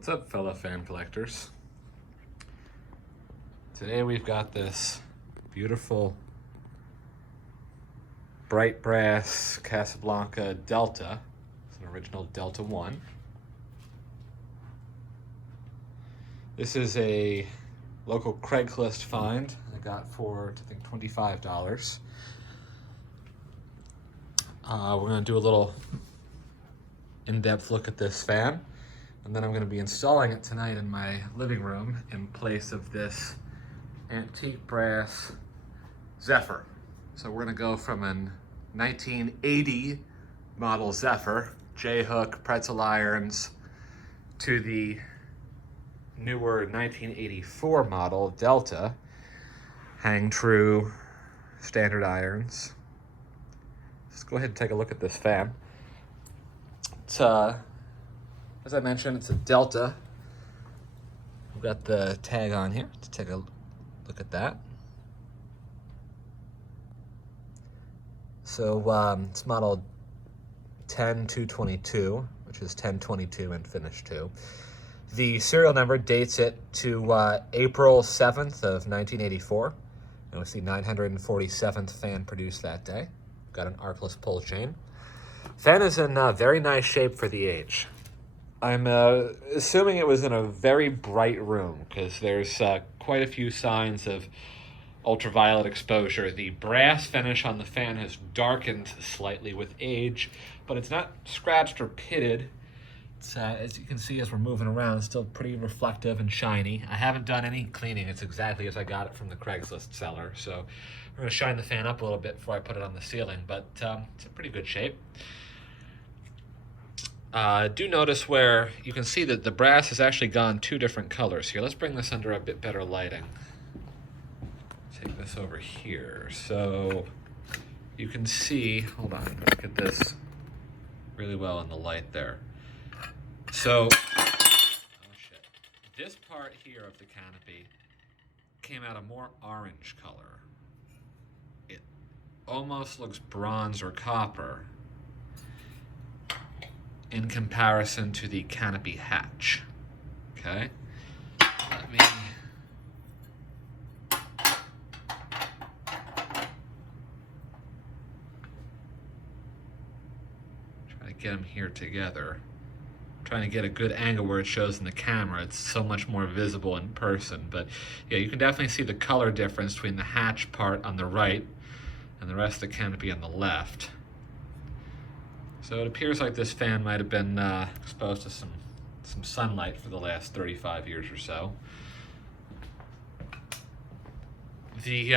What's up, fellow fan collectors? Today we've got this beautiful bright brass Casablanca Delta. It's an original Delta 1. This is a local Craigslist find I got for, I think, $25. We're going to do a little in-depth look at this fan, and then I'm going to be installing it tonight in my living room in place of this antique brass Zephyr. So we're going to go from an 1980 model Zephyr, J-hook, pretzel irons, to the newer 1984 model Delta, hang true, standard irons. Let's go ahead and take a look at this fan. It's as I mentioned, it's a Delta. We've got the tag on here. Let's take a look at that. So it's model 10222, which is 1022 in finish 2. The serial number dates it to April 7th of 1984. It was the 947th fan produced that day. Got an arcless pull chain. Fan is in very nice shape for the age. I'm assuming it was in a very bright room because there's quite a few signs of ultraviolet exposure. The brass finish on the fan has darkened slightly with age, but it's not scratched or pitted. It's, as you can see as we're moving around, it's still pretty reflective and shiny. I haven't done any cleaning. It's exactly as I got it from the Craigslist seller. So I'm going to shine the fan up a little bit before I put it on the ceiling, but it's in pretty good shape. Do notice where you can see that the brass has actually gone two different colors here. Let's bring this under a bit better lighting. Take this over here. So you can see, hold on, look at this really well in the light there. So, this part here of the canopy came out a more orange color. It almost looks bronze or copper in comparison to the canopy hatch. Okay? Let me try to get them here together. Trying to get a good angle where it shows in the camera. It's so much more visible in person. But yeah, you can definitely see the color difference between the hatch part on the right and the rest of the canopy on the left. So it appears like this fan might have been exposed to some sunlight for the last 35 years or so. The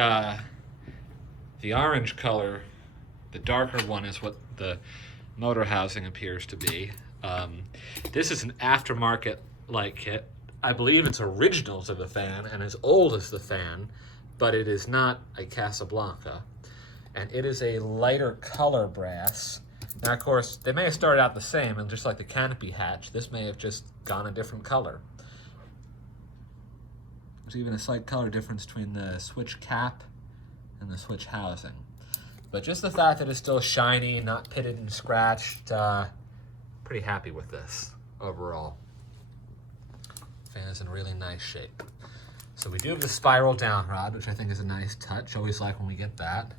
orange color, the darker one, is what the motor housing appears to be. This is an aftermarket light kit. I believe it's original to the fan and as old as the fan, but it is not a Casablanca. And it is a lighter color brass. Now, of course, they may have started out the same, and just like the canopy hatch, this may have just gone a different color. There's even a slight color difference between the switch cap and the switch housing. But just the fact that it's still shiny, not pitted and scratched, pretty happy with this overall. Fan is in really nice shape. So we do have the spiral down rod, which I think is a nice touch. Always like when we get that.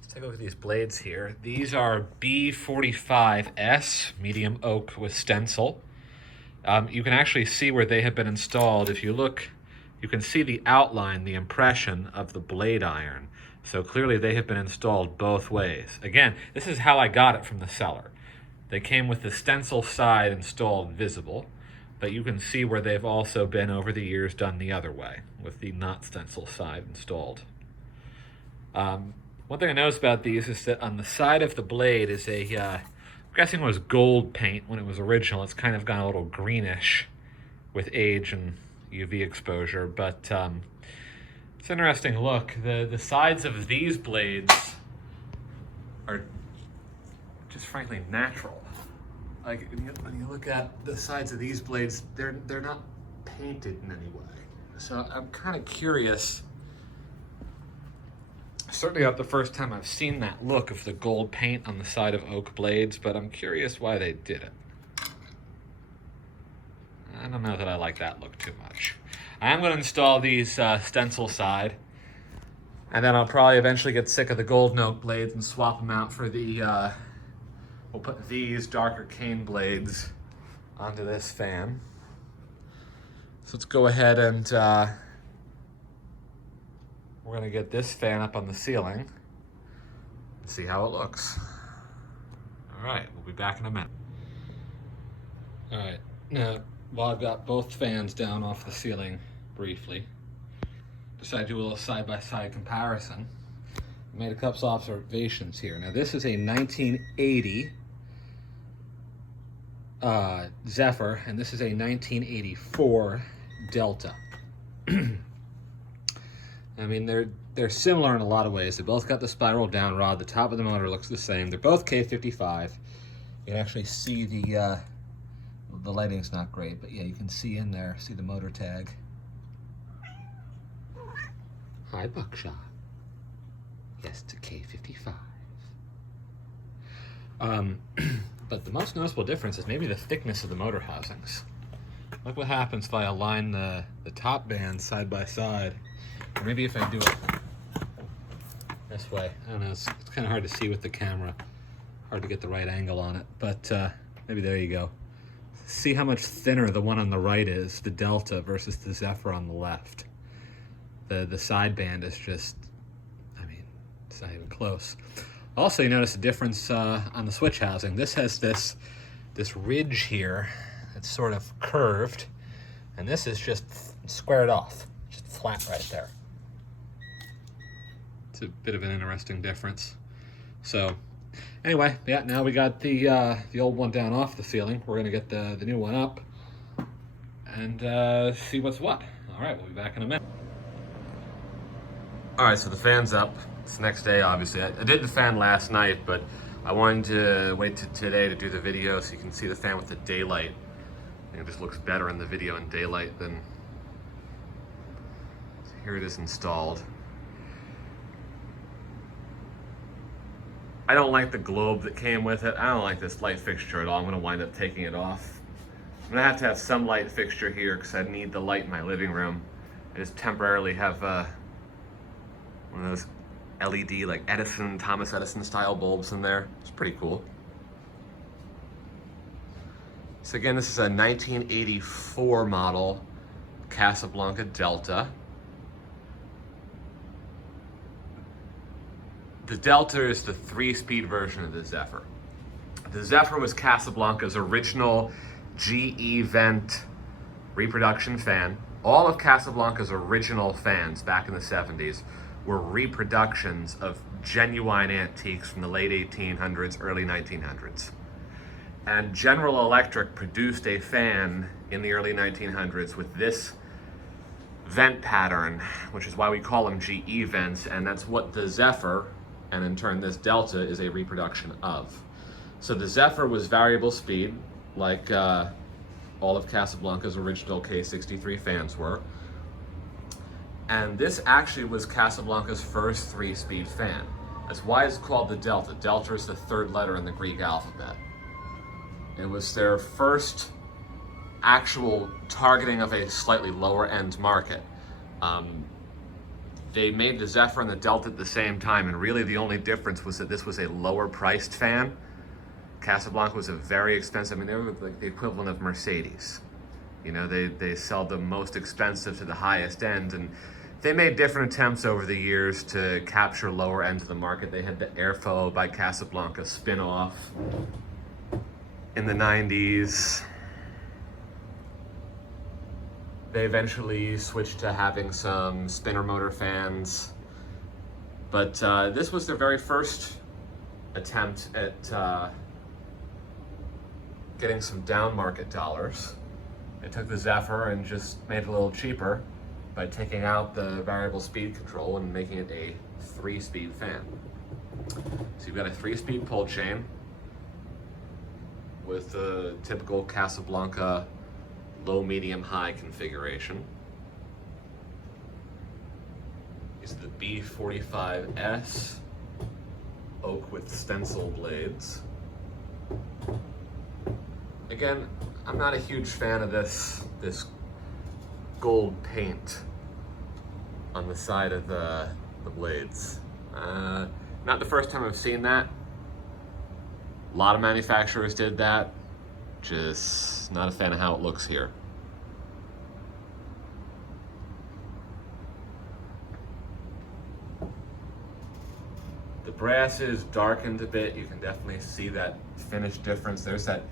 Let's take a look at these blades here. These are B45S, medium oak with stencil. You can actually see where they have been installed. If you look, you can see the outline, the impression of the blade iron. So clearly they have been installed both ways. Again, this is how I got it from the seller. They came with the stencil side installed visible, but you can see where they've also been over the years done the other way, with the not stencil side installed. One thing I noticed about these is that on the side of the blade is a, I'm guessing it was gold paint when it was original. It's kind of gone a little greenish with age and UV exposure, but it's an interesting look. The sides of these blades are just frankly natural. Like when you look at the sides of these blades, they're not painted in any way. So I'm kind of curious Certainly not the first time I've seen that look of the gold paint on the side of oak blades, but I'm curious why they did it. I don't know that I like that look too much. I am going to install these stencil side, and then I'll probably eventually get sick of the golden oak blades and swap them out for the, we'll put these darker cane blades onto this fan. So let's go ahead and we're going to get this fan up on the ceiling and see how it looks. All right, we'll be back in a minute. All right, now while I've got both fans down off the ceiling briefly, decided to do a little side-by-side comparison. I made a couple observations here. Now this is a 1980 Zephyr, and this is a 1984 Delta. I mean, they're similar in a lot of ways. They both got the spiral down rod. The top of the motor looks the same. They're both K55. You can actually see the lighting's not great, but yeah, you can see in there, see the motor tag. Hi, Buckshot. Yes, it's a K55. But the most noticeable difference is maybe the thickness of the motor housings. Look what happens if I align the top bands side by side. Or maybe if I do it this way. I don't know, it's kind of hard to see with the camera. Hard to get the right angle on it, but maybe there you go. See how much thinner the one on the right is, the Delta, versus the Zephyr on the left. The side band is just, I mean, it's not even close. Also, you notice a difference on the switch housing. This has this ridge here that's sort of curved, and this is just squared off, just flat right there. It's a bit of an interesting difference. So, anyway, yeah, now we got the old one down off the ceiling. We're gonna get the new one up and see what's what. All right, we'll be back in a minute. All right, so the fan's up. It's the next day, obviously. I did the fan last night, but I wanted to wait till today to do the video so you can see the fan with the daylight. I think it just looks better in the video in daylight than... So here it is installed. I don't like the globe that came with it. I don't like this light fixture at all. I'm gonna wind up taking it off. I'm gonna have to have some light fixture here because I need the light in my living room. I just temporarily have one of those LED, like Thomas Edison style bulbs in there. It's pretty cool. So again, this is a 1984 model Casablanca Delta. The Delta is the 3-speed version of the Zephyr. The Zephyr was Casablanca's original GE vent reproduction fan. All of Casablanca's original fans back in the 70s were reproductions of genuine antiques from the late 1800s, early 1900s. And General Electric produced a fan in the early 1900s with this vent pattern, which is why we call them GE vents, and that's what the Zephyr, and in turn this Delta, is a reproduction of. So the Zephyr was variable speed, like all of Casablanca's original K63 fans were. And this actually was Casablanca's first 3-speed fan. That's why it's called the Delta. Delta is the 3rd letter in the Greek alphabet. It was their first actual targeting of a slightly lower end market. They made the Zephyr and the Delta at the same time, and really the only difference was that this was a lower priced fan. Casablanca was a very expensive, I mean, they were like the equivalent of Mercedes. You know, they sell the most expensive to the highest end, and they made different attempts over the years to capture lower ends of the market. They had the Airfo by Casablanca spin-off in the 90s. They eventually switched to having some spinner motor fans, but this was their very first attempt at getting some down market dollars. They took the Zephyr and just made it a little cheaper by taking out the variable speed control and making it a 3-speed fan. So you've got a 3-speed pull chain with the typical Casablanca low, medium, high configuration. These are the B45S oak with stencil blades. Again, I'm not a huge fan of this gold paint on the side of the blades. Not the first time I've seen that. A lot of manufacturers did that. Just not a fan of how it looks here. The brass is darkened a bit. You can definitely see that finish difference. There's that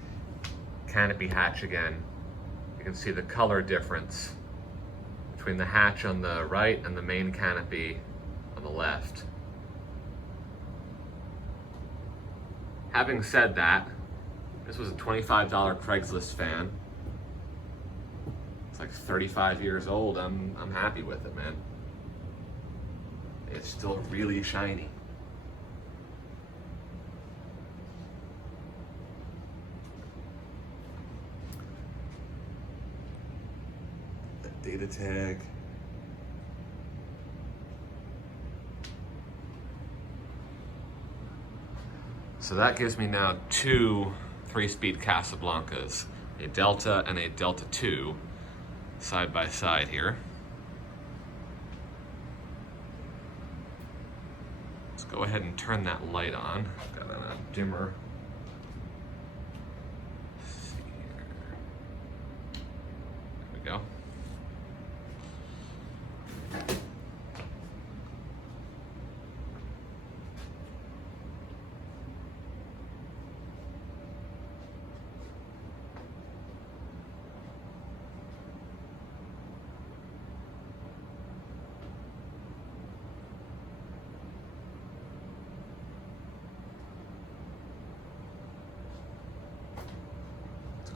canopy hatch again. You can see the color difference between the hatch on the right and the main canopy on the left. Having said that, this was a $25 Craigslist fan. It's like 35 years old. I'm happy with it, man. It's still really shiny. The data tag. So that gives me now two 3-speed Casablancas, a Delta and a Delta 2, side by side here. Let's go ahead and turn that light on. Got it on a dimmer. Let's see here. There we go.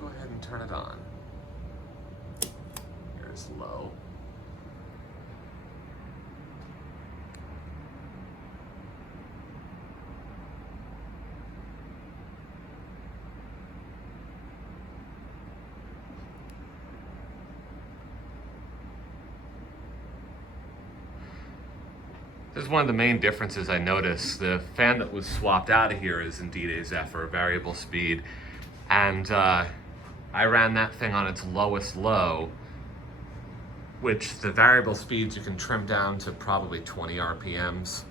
Go ahead and turn it on. Here's low. This is one of the main differences I noticed. The fan that was swapped out of here is indeed a Zephyr, variable speed. And I ran that thing on its lowest low, which the variable speeds you can trim down to probably 20 RPMs.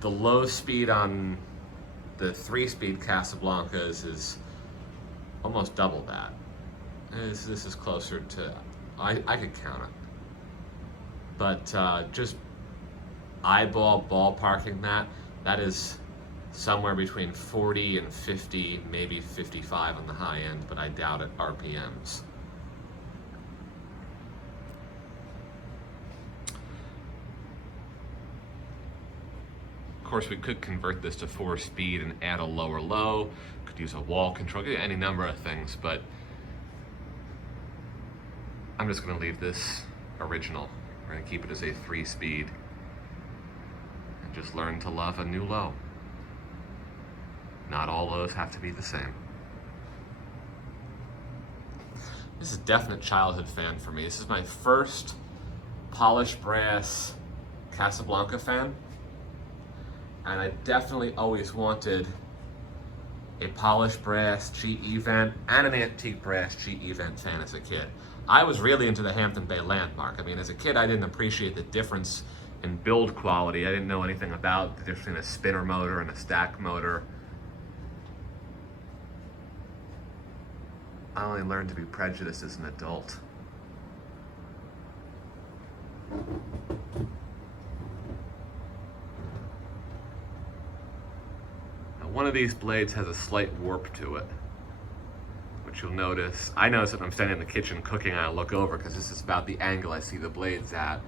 The low speed on the 3-speed Casablancas is almost double that. This is closer to, I could count it. But just ballparking that is somewhere between 40 and 50, maybe 55 on the high end, but I doubt it RPMs. Of course, we could convert this to 4-speed and add a lower low, could use a wall control, any number of things, but I'm just gonna leave this original. We're gonna keep it as a 3-speed and just learn to love a new low. Not all lows have to be the same. This is a definite childhood fan for me. This is my first polished brass Casablanca fan. And I definitely always wanted a polished brass GE vent and an antique brass GE vent fan as a kid. I was really into the Hampton Bay Landmark. I mean, as a kid, I didn't appreciate the difference in build quality. I didn't know anything about the difference between a spinner motor and a stack motor. I only learned to be prejudiced as an adult. Now, one of these blades has a slight warp to it, which you'll notice. I notice if I'm standing in the kitchen cooking and I look over, because this is about the angle I see the blades at.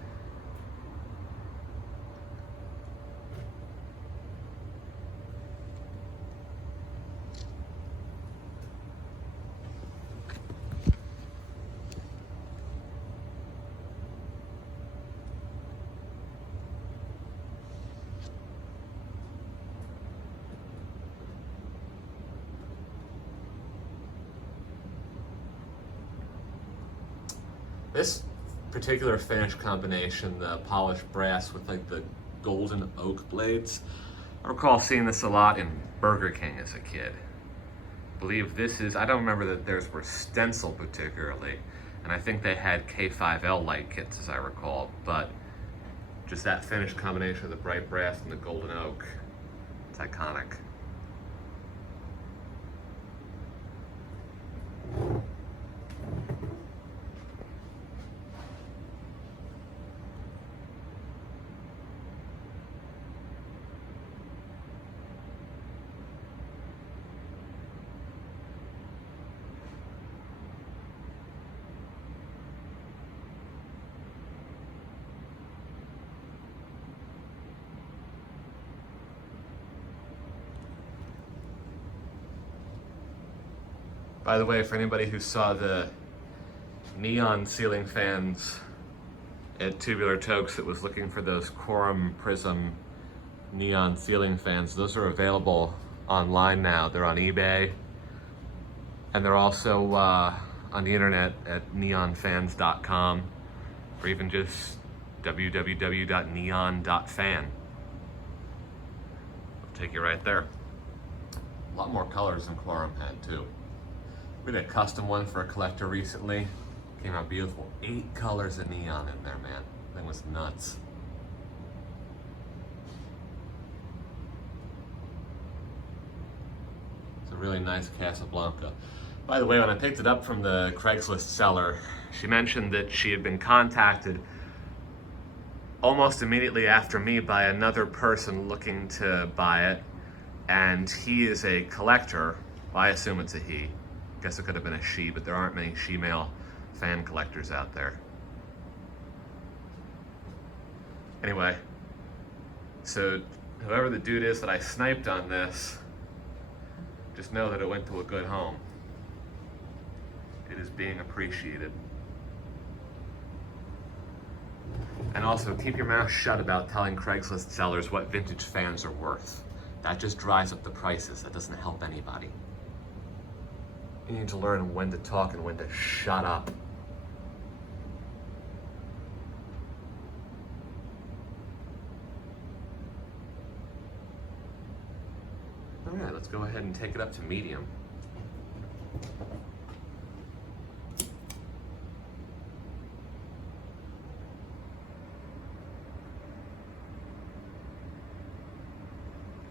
This particular finish combination, the polished brass with like the golden oak blades. I recall seeing this a lot in Burger King as a kid. I believe this is, I don't remember that theirs were Stencil particularly, and I think they had K5L light kits as I recall, but just that finish combination of the bright brass and the golden oak, it's iconic. By the way, for anybody who saw the neon ceiling fans at Tubular Tokes that was looking for those Quorum Prism neon ceiling fans, those are available online now. They're on eBay, and they're also on the internet at neonfans.com, or even just www.neon.fan. It'll take you right there. A lot more colors than Quorum had too. We did a custom one for a collector recently. Came out beautiful. 8 colors of neon in there, man. That thing was nuts. It's a really nice Casablanca. By the way, when I picked it up from the Craigslist seller, she mentioned that she had been contacted almost immediately after me by another person looking to buy it, and he is a collector. Well, I assume it's a he. Guess it could have been a she, but there aren't many she-male fan collectors out there. Anyway, so whoever the dude is that I sniped on this, just know that it went to a good home. It is being appreciated. And also, keep your mouth shut about telling Craigslist sellers what vintage fans are worth. That just drives up the prices. That doesn't help anybody. You need to learn when to talk and when to shut up. All right, let's go ahead and take it up to medium.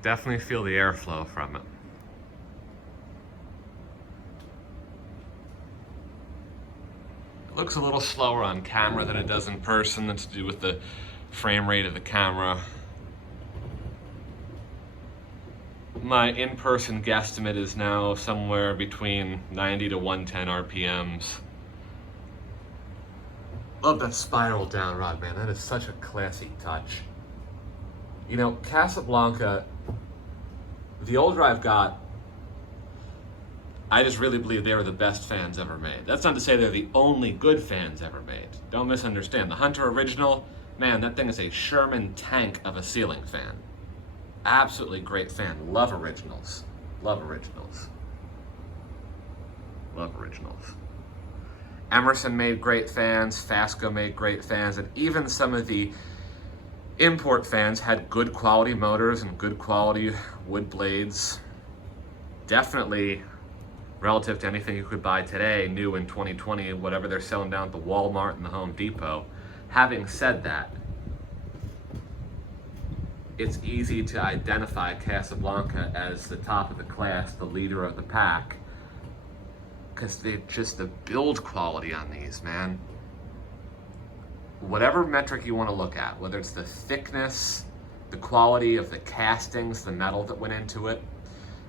Definitely feel the airflow from it. Looks a little slower on camera than it does in person. That's to do with the frame rate of the camera. My in-person guesstimate is now somewhere between 90 to 110 RPMs. Love that spiral down rod, man. That is such a classy touch. You know, Casablanca, the older I've got, I just really believe they were the best fans ever made. That's not to say they're the only good fans ever made. Don't misunderstand. The Hunter original, man, that thing is a Sherman tank of a ceiling fan. Absolutely great fan. Love originals. Love originals. Love originals. Emerson made great fans. Fasco made great fans. And even some of the import fans had good quality motors and good quality wood blades. Definitely, relative to anything you could buy today, new in 2020, whatever they're selling down at the Walmart and the Home Depot. Having said that, it's easy to identify Casablanca as the top of the class, the leader of the pack, because they're just the build quality on these, man. Whatever metric you want to look at, whether it's the thickness, the quality of the castings, the metal that went into it,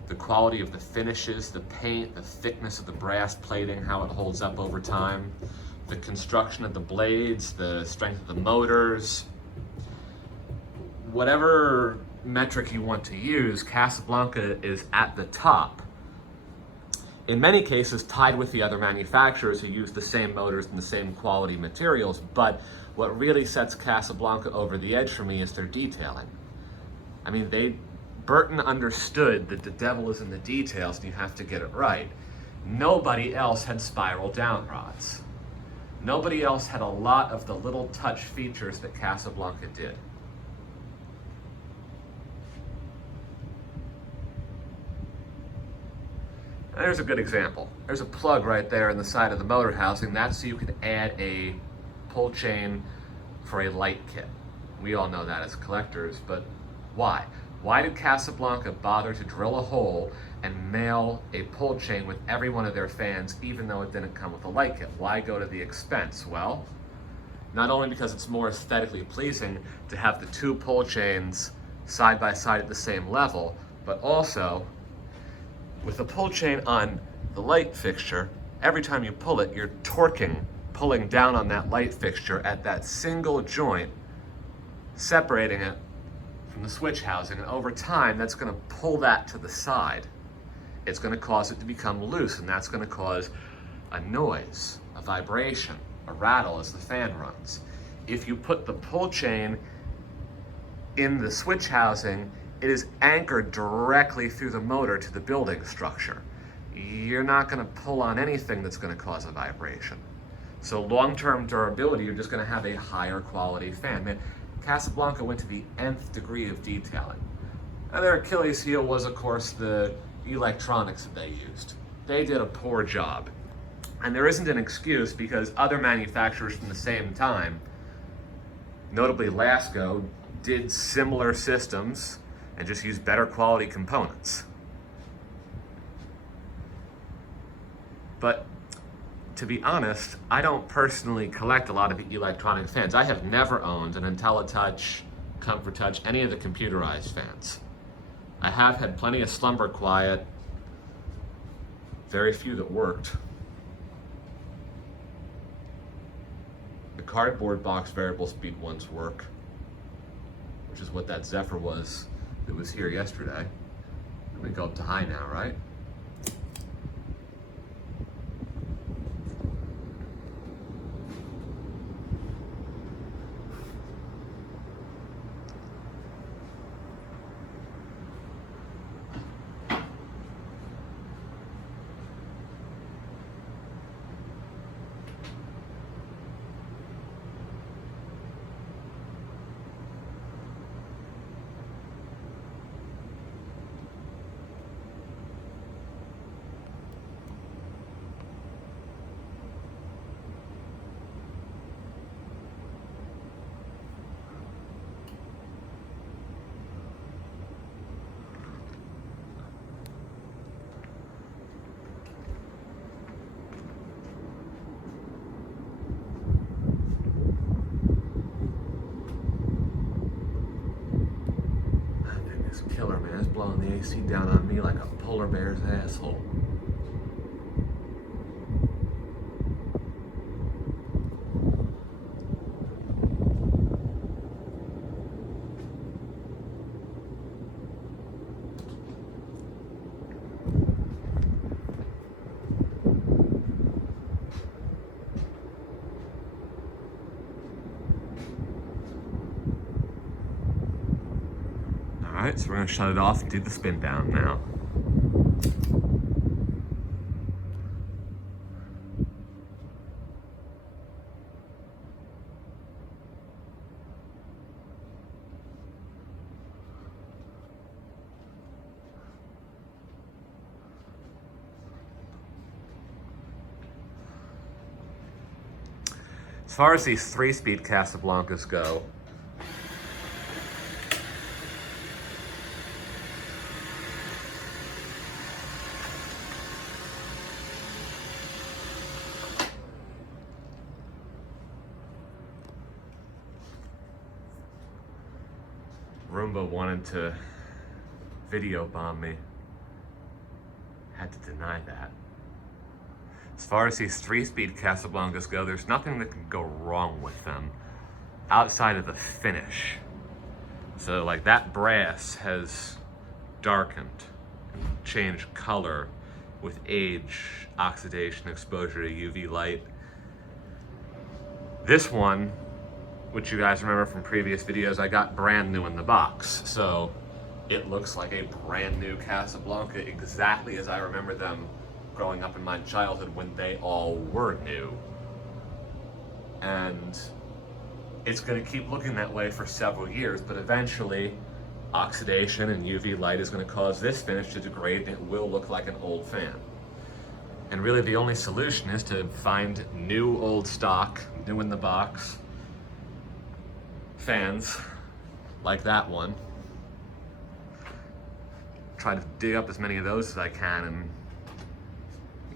the quality of the finishes, the paint, the thickness of the brass plating, how it holds up over time, the construction of the blades, the strength of the motors, whatever metric you want to use, Casablanca is at the top. In many cases, tied with the other manufacturers who use the same motors and the same quality materials, but what really sets Casablanca over the edge for me is their detailing. I mean, Burton understood that the devil is in the details and you have to get it right. Nobody else had spiral down rods. Nobody else had a lot of the little touch features that Casablanca did. And there's a good example. There's a plug right there in the side of the motor housing. That's so you can add a pull chain for a light kit. We all know that as collectors, but why? Why did Casablanca bother to drill a hole and mail a pull chain with every one of their fans, even though it didn't come with a light kit? Why go to the expense? Well, not only because it's more aesthetically pleasing to have the two pull chains side by side at the same level, but also with the pull chain on the light fixture, every time you pull it, you're pulling down on that light fixture at that single joint, separating it from the switch housing, and over time that's going to pull that to the side. It's going to cause it to become loose, and that's going to cause a noise, a vibration, a rattle as the fan runs. If you put the pull chain in the switch housing, it is anchored directly through the motor to the building structure. You're not going to pull on anything that's going to cause a vibration. So long-term durability, you're just going to have a higher quality fan. Man, Casablanca went to the nth degree of detailing. And their Achilles heel was, of course, the electronics that they used. They did a poor job. And there isn't an excuse, because other manufacturers from the same time, notably Lasco, did similar systems and just used better quality components. But to be honest, I don't personally collect a lot of the electronic fans. I have never owned an IntelliTouch, ComfortTouch, any of the computerized fans. I have had plenty of slumber quiet, very few that worked. The cardboard box variable speed ones work, which is what that Zephyr was that was here yesterday. Let me go up to high now, right? Killer, man. It's blowing the AC down on me like a polar bear's asshole. Alright, so we're going to shut it off and do the spin down now. As far as these 3-speed Casablancas go, Roomba wanted to video bomb me. Had to deny that. As far as these 3-speed Casablancas go, there's nothing that can go wrong with them outside of the finish. So like that brass has darkened and changed color with age, oxidation, exposure to UV light. This one, which you guys remember from previous videos, I got brand new in the box. So it looks like a brand new Casablanca, exactly as I remember them growing up in my childhood when they all were new. and it's going to keep looking that way for several years, but eventually oxidation and UV light is going to cause this finish to degrade, and it will look like an old fan. And really the only solution is to find new old stock, new in the box fans like that one. Try to dig up as many of those as I can and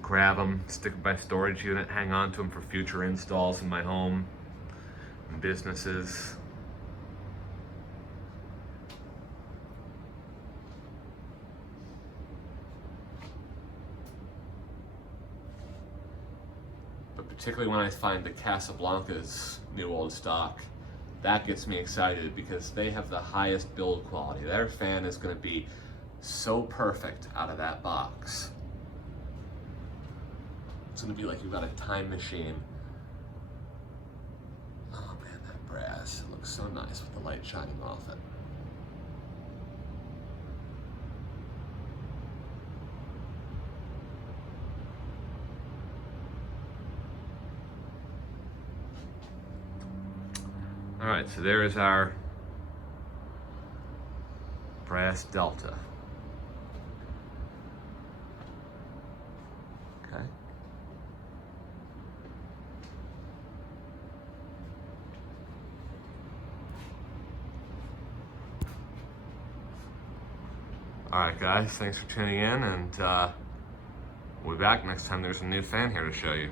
grab them, stick them in my storage unit, hang on to them for future installs in my home and businesses. But particularly when I find the Casablanca's new old stock, that gets me excited because they have the highest build quality. Their fan is going to be so perfect out of that box. It's going to be like you've got a time machine. Oh man, that brass, it looks so nice with the light shining off it. All right, so there is our brass delta. Okay. All right, guys, thanks for tuning in, and we'll be back next time there's a new fan here to show you.